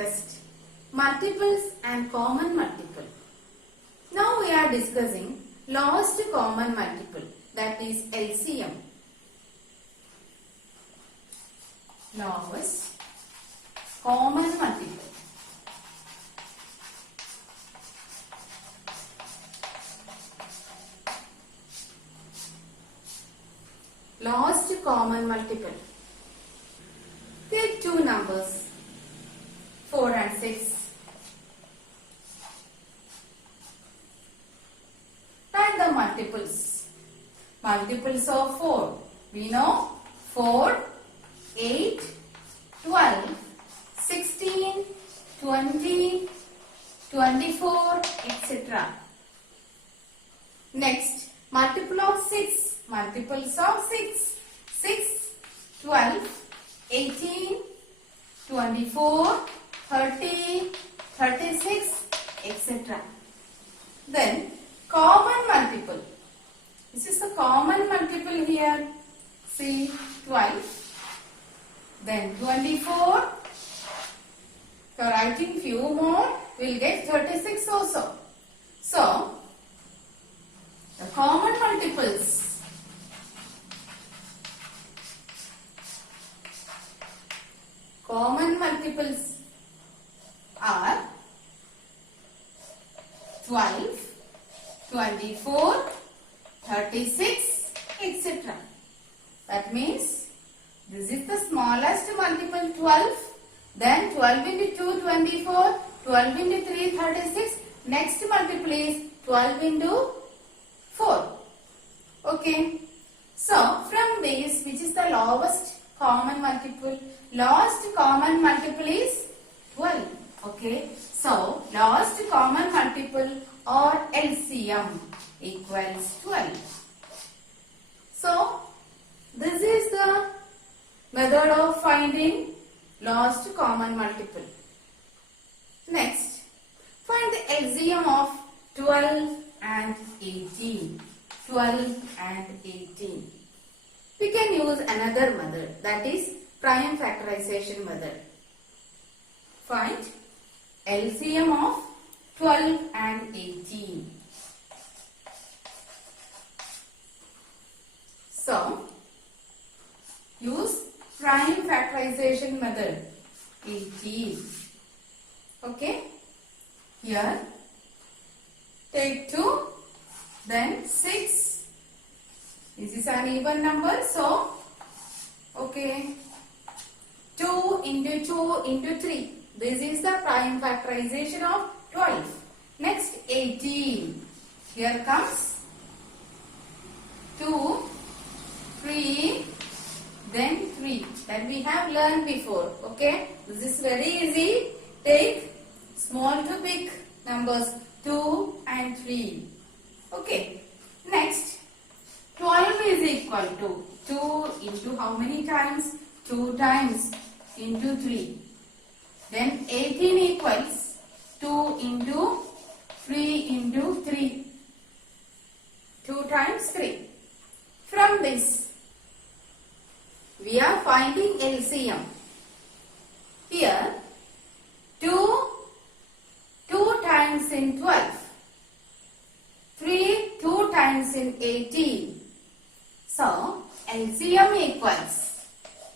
discussed multiples and common multiple. Now we are discussing lowest common multiple, that is LCM. Lowest common multiple. Lowest common multiple. Take two numbers, 4 and 6. Find the multiples. Multiples of 4. We know 4, 8, 12, 16, 20, 24, etc. Next, multiple of 6. Multiples of 6. 6, 12, 18, 24, 30, 36, etc. Then, common multiple. This is a common multiple here. See, 12. Then 24. If you are writing few more, we will get 36 also. So, the common multiples. Common multiples are 12, 24, 36, etc. That means this is the smallest multiple 12. Then 12 into 2, 24. 12 into 3, 36. Next multiple is 12 into 4. Okay. So from this, which is the lowest common multiple? Lowest common multiple is 12. Okay. So lowest common multiple or LCM equals 12. So this is the method of finding lowest common multiple. Next, find the LCM of 12 and 18. 12 and 18. We can use another method, that is prime factorization method. Find LCM of 12 and 18. So, use prime factorization method. 18. Okay. Here, take 2, then 6. This is an even number, so, okay. 2 into 2 into 3. This is the prime factorization of 12. Next, 18. Here comes 2, 3, then 3. That we have learned before. Okay. This is very easy. Take small to big numbers 2 and 3. Okay. Next, 12 is equal to 2 into how many times? 2 times into 3. Then 18 equals 2 into 3 into 3. 2 times 3. From this, we are finding LCM. Here, 2 times in 12. 3 2 times in 18. So, LCM equals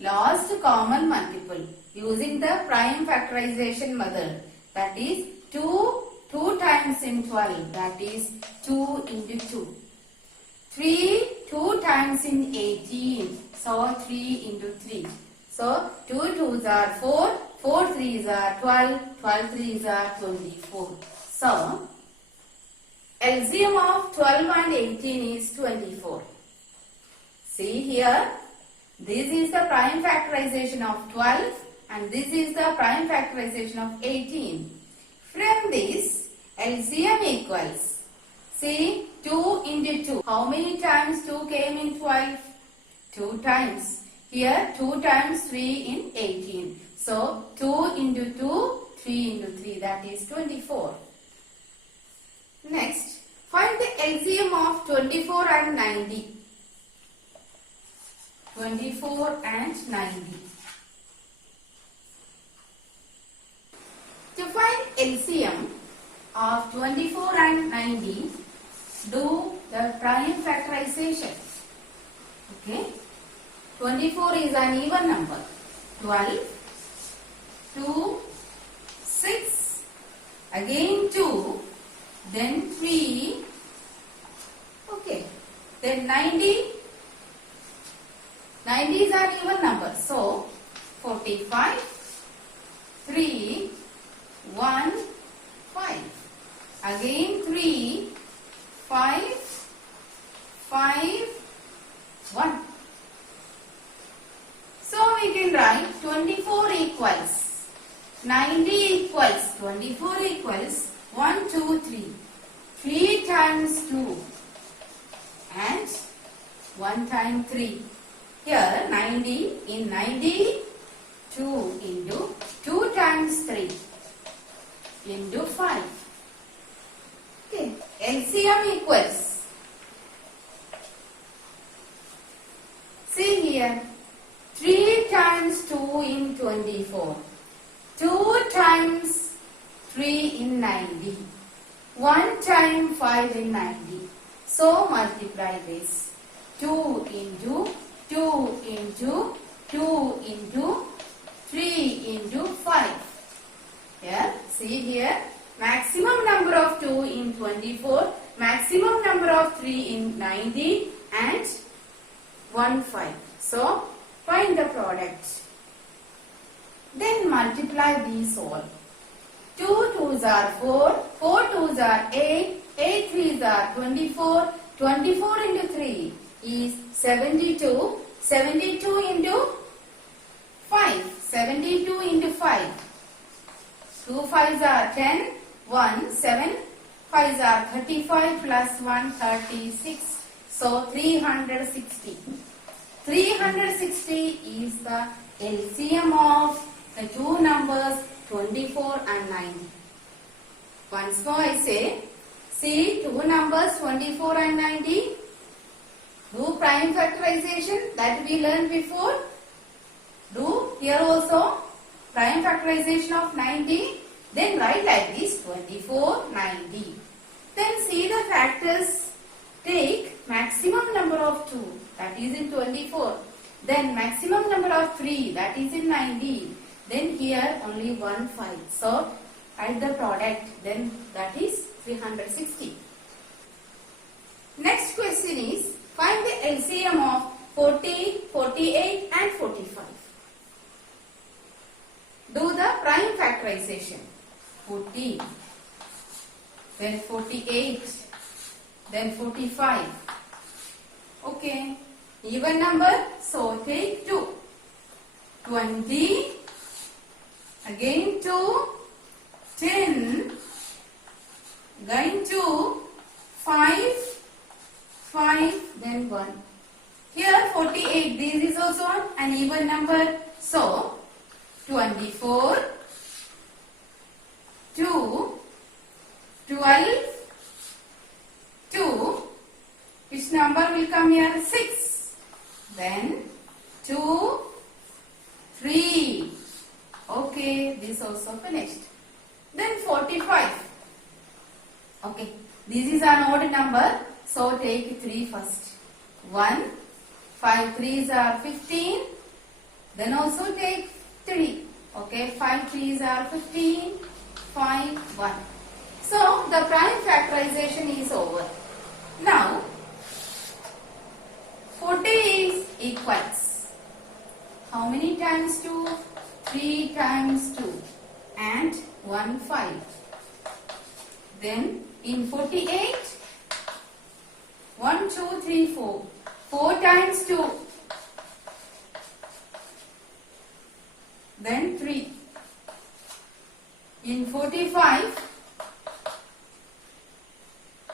lowest common multiple using the prime factorization method. That is 2 times in 12. That is 2 into 2. 3 2 times in 18. So 3 into 3. So 2 2s are 4. 4 3s are 12. 12 3s are 24. So LCM of 12 and 18 is 24. See here. This is the prime factorization of 12 and this is the prime factorization of 18. From this, LCM equals, see, 2 into 2. How many times 2 came in 12? 2 times. Here, 2 times 3 in 18. So, 2 into 2, 3 into 3, that is 24. Next, find the LCM of 24 and 90. 24 and 90. LCM of 24 and 90, do the prime factorization. Okay. 24 is an even number. 12, 2, 6, again 2, then 3, okay, then 90. 90 is an even number. So, 45, 3, 1, 5. Again 3, 5, 5, 1. So, we can write 24 equals 90 equals 24 equals 1, 2, 3. 3 times 2 and 1 time 3. Here 90 in 90, 2 into 2 times 3 into 5. Okay, LCM equals, see here, 3 times 2 in 24, 2 times 3 in 90, 1 time 5 in 90. So multiply this. 2 into 2 into 2 into 3 into 5. Here, see here, maximum number of 2 in 24, maximum number of 3 in 90 and 1 5. So, find the product. Then multiply these all. 2 2s are 4, 4 2s are 8, 8 3s are 24, 24 into 3 is 72, 72 into 5, 72 into 5. 2 5s are 10, 1 7, 5s are 35 plus 1 36. So 360. 360 is the LCM of the two numbers 24 and 90. Once more I say, see two numbers 24 and 90. Do prime factorization that we learned before. Do here also prime factorization of 90. Then write like this 24, 90. Then see the factors. Take maximum number of 2 that is in 24. Then maximum number of 3 that is in 90. Then here only 1 5. So add the product, then that is 360. Next question is, find the LCM of 40, 48 and 45. Do the prime factorization. 40, then 48, then 45. Okay, even number, so take 2. 20, again 2, 10, again 2, 5, 5, then 1. Here 48, this is also an even number. So 24, 2, 12, 2, which number will come here? 6. Then 2, 3. Okay, this also finished. Then 45. Okay, this is an odd number. So take 3 first. 1, 5 3s are 15. Then also take 3. Okay, 5 3s are 15. 5, 1. So the prime factorization is over. Now 40 is equals. How many times 2? 3 times 2 and 1 5. Then in 48, 1 2 3 4. 4 times 2. Then 3. In 45,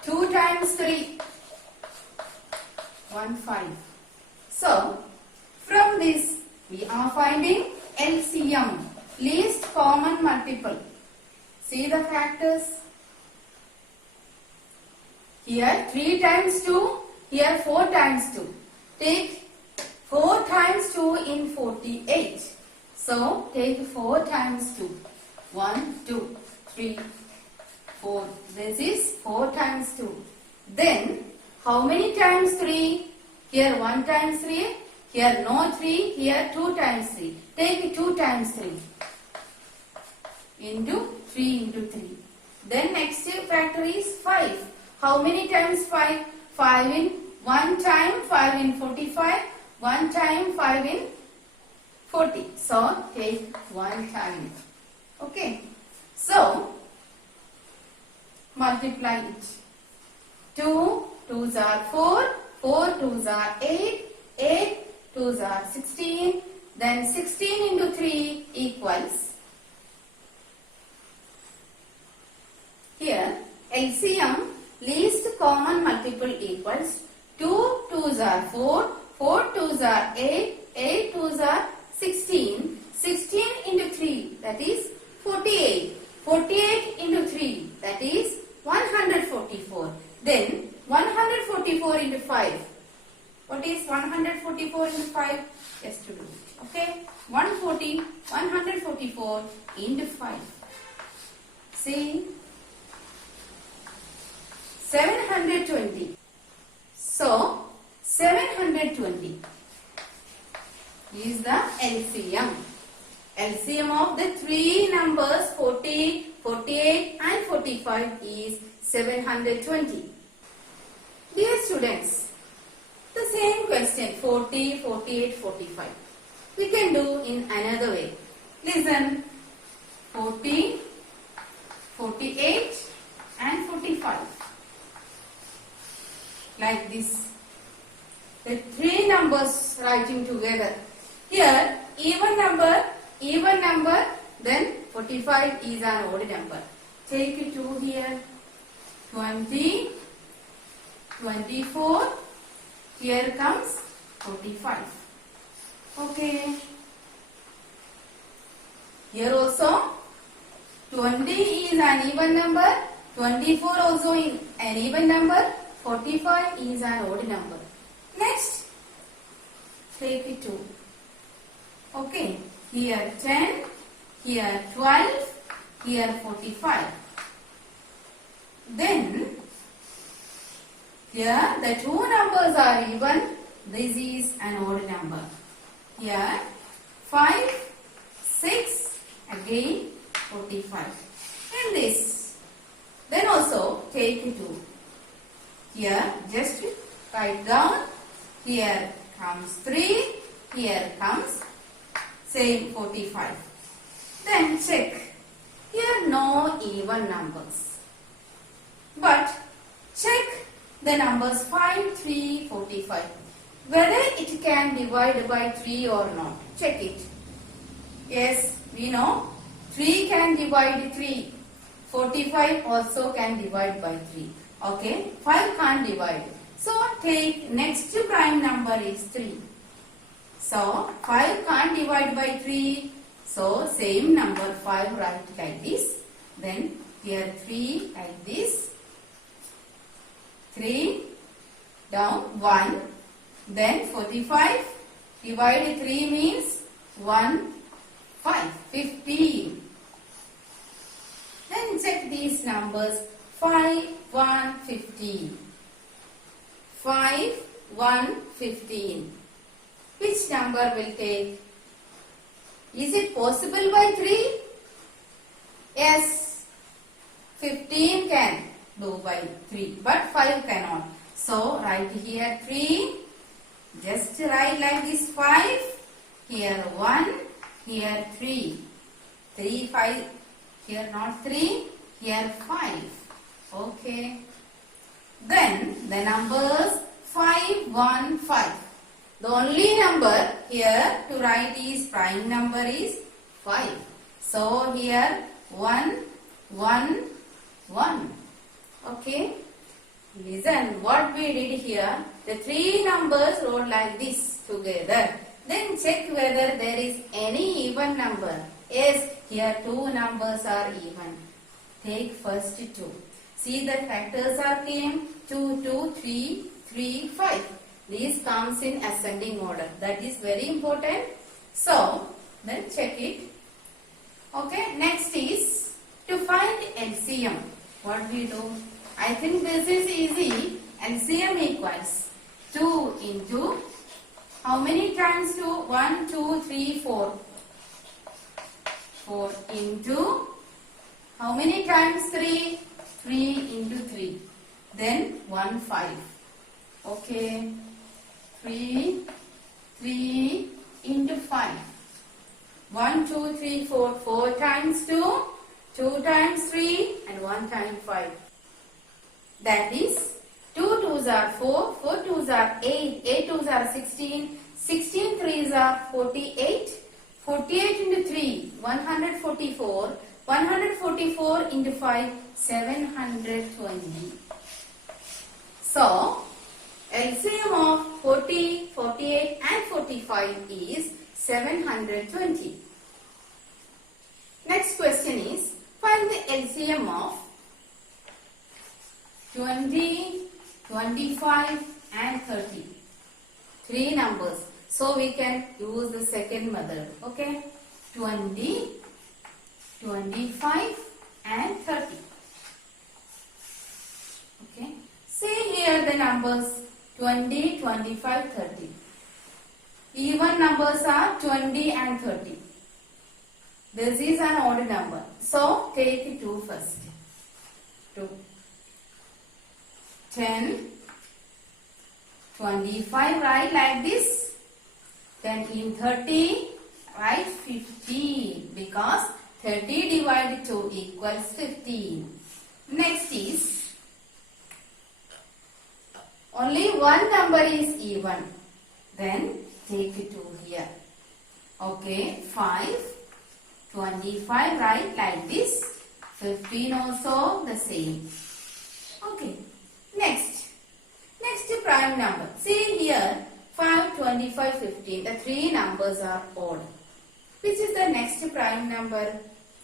2 times 3. 1 5. So from this we are finding LCM, least common multiple. See the factors. Here 3 times 2, here 4 times 2. Take 4 times 2 in 48. So take 4 times 2. 1, 2. 3, 4. This is 4 times 2. Then, how many times 3? Here 1 times 3. Here no 3. Here 2 times 3. Take 2 times 3. Into 3 into 3. Then next factor is 5. How many times 5? 5 in 1 time, 5 in 45. 1 time, 5 in 40. So, take 1 time. Okay. So, multiply it. 2 2s are 4. 4 2s are 8. 8 2s are 16. Then 16 into 3 equals. Here, LCM, least common multiple equals 2 2s are 4. 4 2s are 8. 8 2s are 16. 16 into 3, that is 48. 48 into 3, that is 144. Then 144 into 5. What is 144 into 5? Just to do it. Okay. 144 into 5. See. 720. So, 720 is the LCM. LCM of the three numbers 40, 48 and 45 is 720. Dear students, the same question 40, 48, 45. We can do in another way. Listen. 40, 48 and 45. Like this. The three numbers writing together. Here even number, then 45 is an odd number. Take 2 here. 20, 24. Here comes 45. Okay. Here also 20 is an even number. 24 also is an even number. 45 is an odd number. Next, take 2. Okay, here 10, here 12, here 45. Then, here the two numbers are even. This is an odd number. Here 5, 6, again 45. And this. Then also take 2. Here just write down. Here comes 3. Here comes same 45. Then check. Here no even numbers. But check the numbers 5, 3, 45. Whether it can divide by 3 or not. Check it. Yes, we know 3 can divide 3. 45 also can divide by 3. Okay, 5 can't divide. So, take next prime number is 3. So, 5 can't divide by 3. So, same number 5 write like this. Then, here 3 like this. 3 down 1. Then, 45 divide 3 means 1, 5, 15. Then, check these numbers. 5, 1, 15. 5, 1, 15. Which number will take? Is it possible by 3? Yes. 15 can do by 3. But 5 cannot. So, write here 3. Just write like this 5. Here 1. Here 3. 3, 5. Here not 3. Here 5. Okay. Then the numbers 5, 1, 5. The only number here to write is prime number is 5. So here 1, 1, 1. Okay. Listen what we did here. The three numbers wrote like this together. Then check whether there is any even number. Yes, here two numbers are even. Take first 2. See the factors are came 2, 2, 3, 3, 5. These comes in ascending order. That is very important. So, then check it. Okay, next is to find LCM. What we do? I think this is easy. LCM equals 2 into how many times 2? 1, 2, 3, 4. 4 into how many times 3? 3 into 3. Then 1, 5. Okay. 3 into 5. 1, 2, 3, 4. 4 times 2. 2 times 3 and 1 times 5. That is 2 2s are 4, 4 2s are 8, 8 2s are 16, 16 3s are 48, 48 into 3, 144, 144 into 5, 720. So, LCM of 40, 48 and 45 is 720. Next question is, find the LCM of 20, 25 and 30. 3 numbers. So we can use the second method. Okay. 20, 25 and 30. Okay. See here the numbers 20, 25, 30. Even numbers are 20 and 30. This is an odd number. So take 2 first. 2. 10, 25, write like this. Then in 30, write 15 because 30 divided 2 equals 15. Next is, only one number is even. Then take 2 here. Okay, 5, 25, write like this. 15 also the same. Okay. Next prime number. See here 5, 25, 15. The 3 numbers are odd. Which is the next prime number?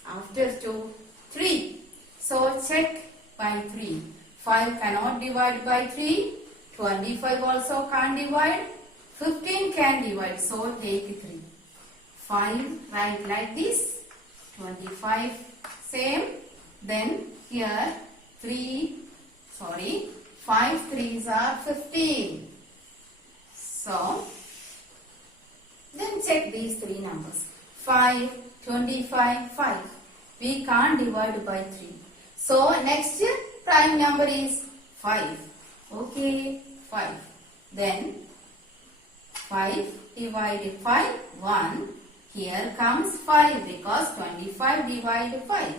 After 2, 3. So check by 3. 5 cannot divide by 3. 25 also can't divide. 15 can divide. So take 3. 5 write like this. 25 same. Then here 5 3s are 15. So, then check these 3 numbers. 5, 25, 5. We can't divide by 3. So, next prime number is 5. Okay, 5. Then, 5 divided 5, 1. Here comes 5 because 25 divided 5.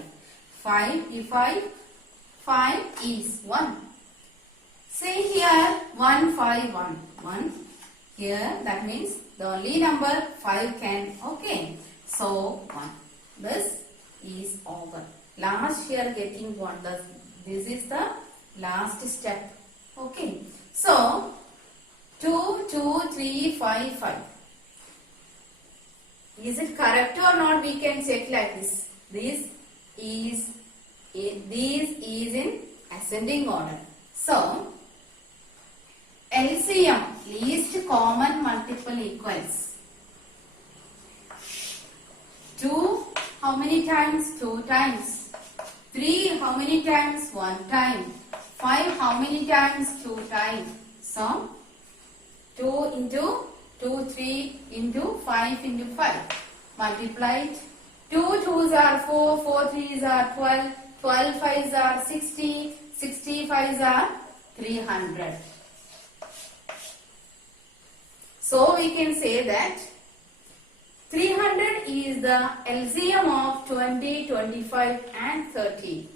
5 divided 5 is 1. See here 1, 5, 1. 1. Here that means the only number 5 can. Okay. So 1. This is over. Last here getting 1. This is the last step. Okay. So 2, 2, 3, 5, 5. Is it correct or not? We can check like this. This is in ascending order. So LCM, least common multiple equals 2 how many times? 2 times. 3 how many times? 1 time. 5 how many times? 2 times. So 2 into 2, 3 into 5 into 5. Multiplied. 2 2s are 4, 4 3s are 12, 12 5s are 60, 60 5s are 300. So we can say that 300 is the LCM of 20, 25 and 30.